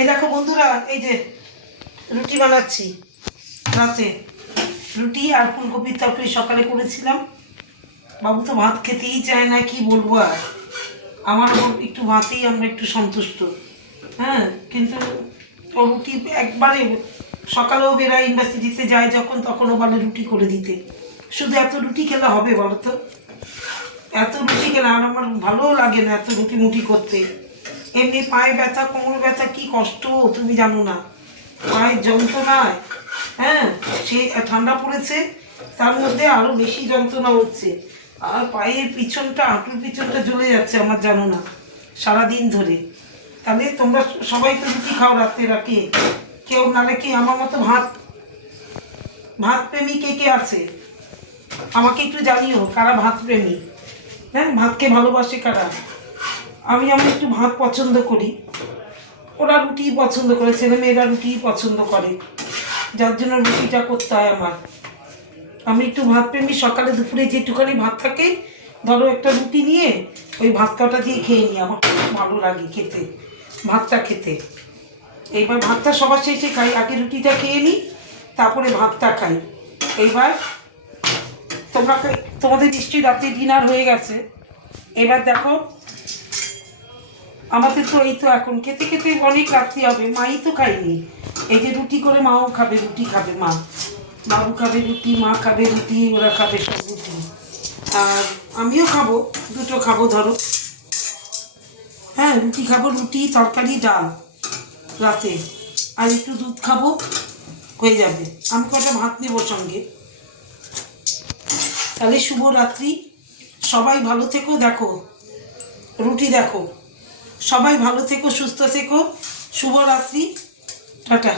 এই দেখো বন্ধুরা, এই যে রুটি বানাচ্ছি রাতে। রুটি আর ফুলকপির তরকারি সকালে করেছিলাম। বাবু তো ভাত খেতেই চায় না, কি বলবো আর। আমার একটু ভাতেই আমরা একটু সন্তুষ্ট। হ্যাঁ, কিন্তু ও রুটি একবারে সকালেও বেরায়, ইউনিভার্সিটিতে যায় যখন, তখন ও বলে রুটি করে দিতে। শুধু এত রুটি খেলে হবে বলো তো? এত রুটি খেলে আর আমার ভালোও লাগে না এত রুটি মুটি করতে। এমনি পায়ে ব্যথা, কোমর ব্যথা, কি কষ্ট তুমি জানো না। পায়ের যন্ত্রণায়, হ্যাঁ, সে ঠান্ডা পড়েছে, তার মধ্যে আরো বেশি যন্ত্রণা হচ্ছে। আর পায়ের পিছনটা, হাঁটুর পিছনটা জ্বলে যাচ্ছে আমার, জানো না, সারাদিন ধরে। তাহলে তোমরা সবাই তো রুটি খাও রাতে রাখে কেউ, নালে কি আমার মতো ভাত ভাত প্রেমী কে কে আছে আমাকে একটু জানিও, কারা ভাত প্রেমী। হ্যাঁ, ভাতকে ভালোবাসে কারা। আমি একটু ভাত পছন্দ করি, ওরা রুটি পছন্দ করে, ছেলে মেয়েরা রুটি পছন্দ করে, যার জন্য রুটিটা করতে হয় আমার। আমি একটু ভাত প্রেমী। সকালে দুপুরে যেটুখানি ভাত থাকে, ধরো একটা রুটি নিয়ে ওই ভাত কাটা দিয়ে খেয়ে নিই, আমার খুব ভালো লাগে খেতে, ভাতটা খেতে। এইবার ভাতটা সবার শেষে খাই, আগে রুটিটা খেয়ে নিই, তারপরে ভাতটা খাই। এইবার তোমাদের নিশ্চয়ই রাতে ডিনার হয়ে গেছে। এবার দেখো, আমাদের তো এই তো এখন খেতে খেতে অনেক রাত্রি হবে, মাই তো খাইনি। এই যে রুটি করে মাও খাবে, রুটি খাবে মা, বাবু খাবে রুটি, মা খাবে রুটি, ওরা খাবে সব রুটি। আর আমিও খাবো, দুটো খাবো ধরো। হ্যাঁ, রুটি খাবো, রুটি তরকারি ডাল রাতে, আর একটু দুধ খাবো, হয়ে যাবে। আমি কটা ভাত নেবো সঙ্গে। তাহলে শুভরাত্রি, সবাই ভালো থেকো। দেখো রুটি, দেখো সবাই ভালো থেকো, সুস্থ থেকো। শুভরাত্রি, টাটা।